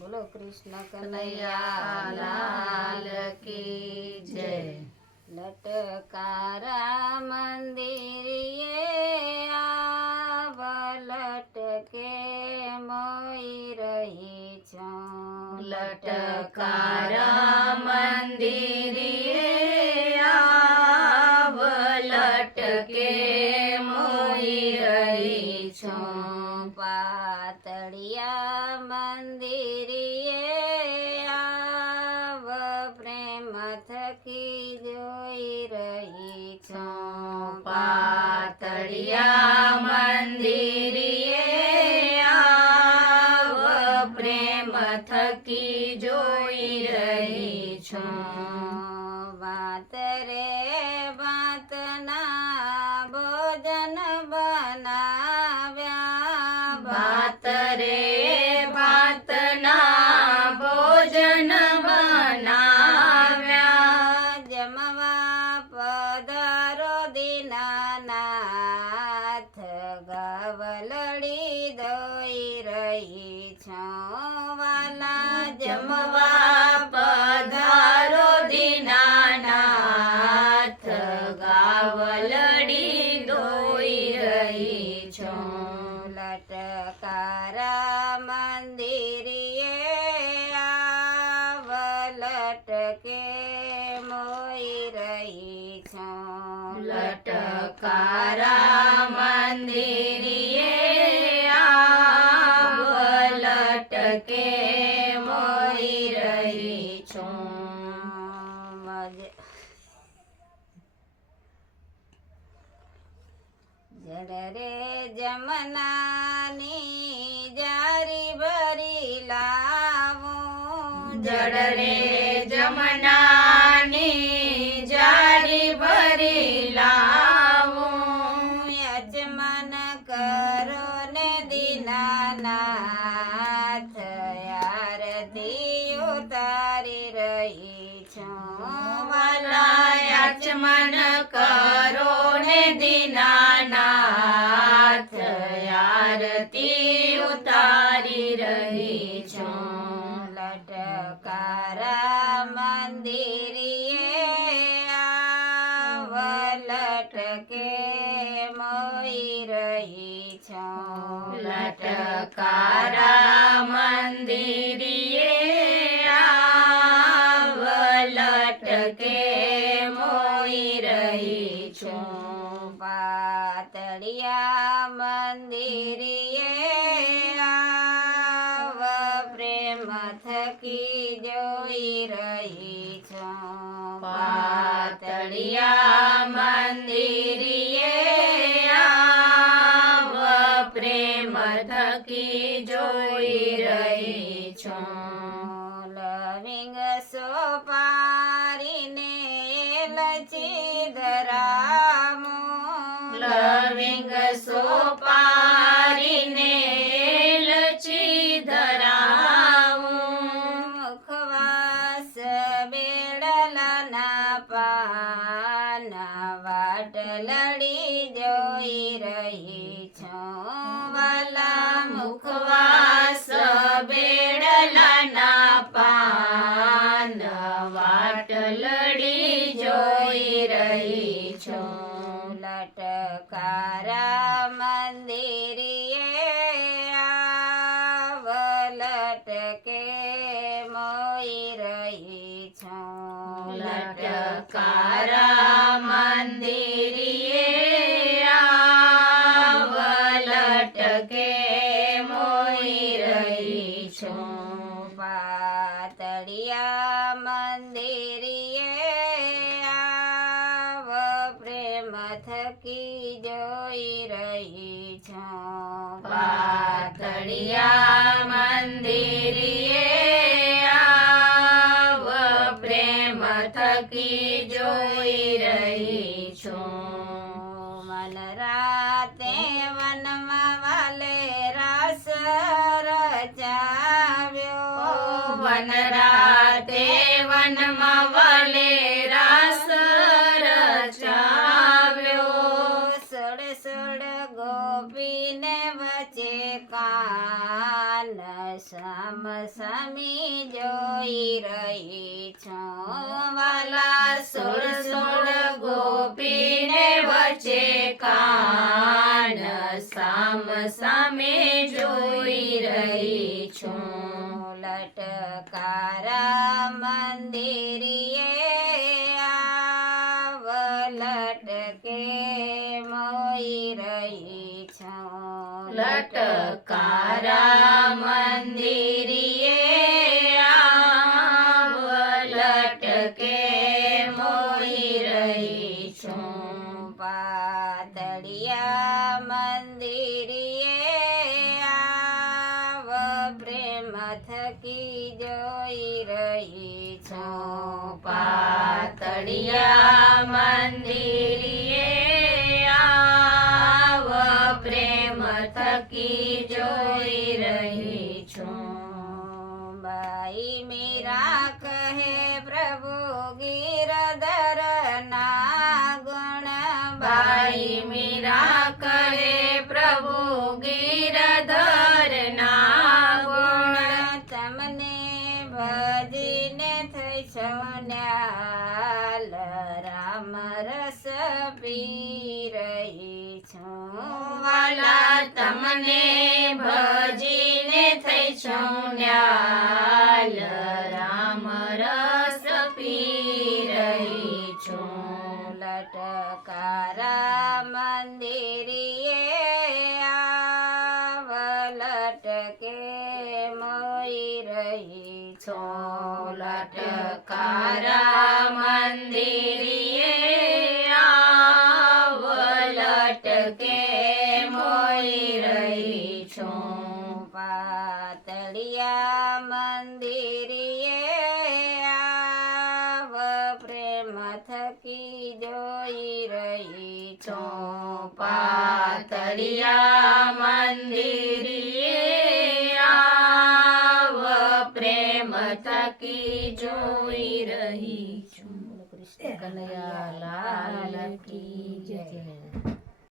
બોલો કૃષ્ણ કનૈયા લાલ કી જય. લટકારા મંદિરે આવ લટકે મોઈ રહી છું. લટકારા મંદિરે આવ લટકે મોઈ રહી છું. પાતળિયા મંદિરે આવ પ્રેમ થકી જોઈ રહી છું. પાતળિયા મંદિરે આવ પ્રેમ થકી જોઈ રહી છું. વાત રે વાતના ભોજન બનાવ્યા. ભાત રે ભાતના ભોજન બનાવ્યા. જમવા પધારો દીનાનાથ ગાવલડી દોઈ રહી છું. વાલા જમવા પધારો દીનાનાથ ગાવલડી દોઈ રહી છું. લટકારા મંદિરે આવ લટકે મોઈ રહી છું. લટકારા મંદિરે આવ લટકે મોઈ રહી છું. જડ રે જમનાની જારી ભરી લાવું. જડ રે જમનાની જારી ભરી લાવું. યજમાન કરો ને દીનાનાથ આરતી ઉતારી રહી છું. વાલા યજમાન કરો ને દીનાનાથ આરતી ઉતારી રહી છું. લટકારા મંદિરે આવ લટકે મોઈ રહી છું. લટકારા મંદિરે આવ લટકે મોઈ રહી છું. પાતળિયા મંદિરે આવ પ્રેમ થકી જોઈ રહી છું. પાતળિયા મંદિરે આવ પ્રેમ થકી જોઈ રહી છું. લવિંગ સોપારીને લચી ધરામો. લવિંગ સોપારીને લચી ધરાવું. મુખવાસ બેડલાના પાન વાટલડી જોઈ રહી છું. વાલા મુખવાસ બેડલાના પાન વાટલડી જોઈ રહી છું. લટકારા મંદિરે આવ લટકે મોઈ રહી છું. લટકારા મંદિરે આવ લટકે મોઈ રહી છું. પાતળિયા મંદિરે આવ પ્રેમ થકી જોઈ રહી છું. પાતળિયા મંદિરે આવ પ્રેમ થકી જોઈ રહી છું. મન રાતે વનમાં વાલે રાસ રચાવ્યો. વન રાતે વનમાં વાલે રાસ રચાવ્યો. સડ સડ ગોપીને વચ્ચે કાન સા સામ સામી જોઈ રહી છું વાલા સોળ સોળ ગોપીને વચ્ચે કાન સામ સામે જોઈ રહી છું લટકારા મંદિરિયે આવ લટકે મોઈ રહી છું લટકારા મંદિરિયે આવ લટકે મોઈ રહી છું પાતળિયા મંદિરિયે આવ પ્રેમ થકી જોઈ રહી છું પાતળિયા મંદિરિયે આવ પ્રેમ થકી જોઈ રહી છું બાઈ મીરા કહે પ્રભુ ગિરધર ના ગુણ બાઈ મીરા કરે પ્રભુ ગિરધર ના ગુણ તમને ભજીને થઈ સોન્યાલ રામ રસ પી રહી છું વાલા તમને ભજીને થઈ સોન્યાલ રામ રસ પી રહી છું લટકારા મંદિરિયે આવ લટકે મોઈ રહી છું લટકારા મંદિરિયે આવ લટકે મોઈ રહી છું પાતળિયા મંદિરિયે આવ પ્રેમ થકી જોઈ રહી છું પાતળિયા મંદિરિયે આવ પ્રેમ થકી જોઈ રહી છું કૃષ્ણ કનૈયા લાલ કી જય.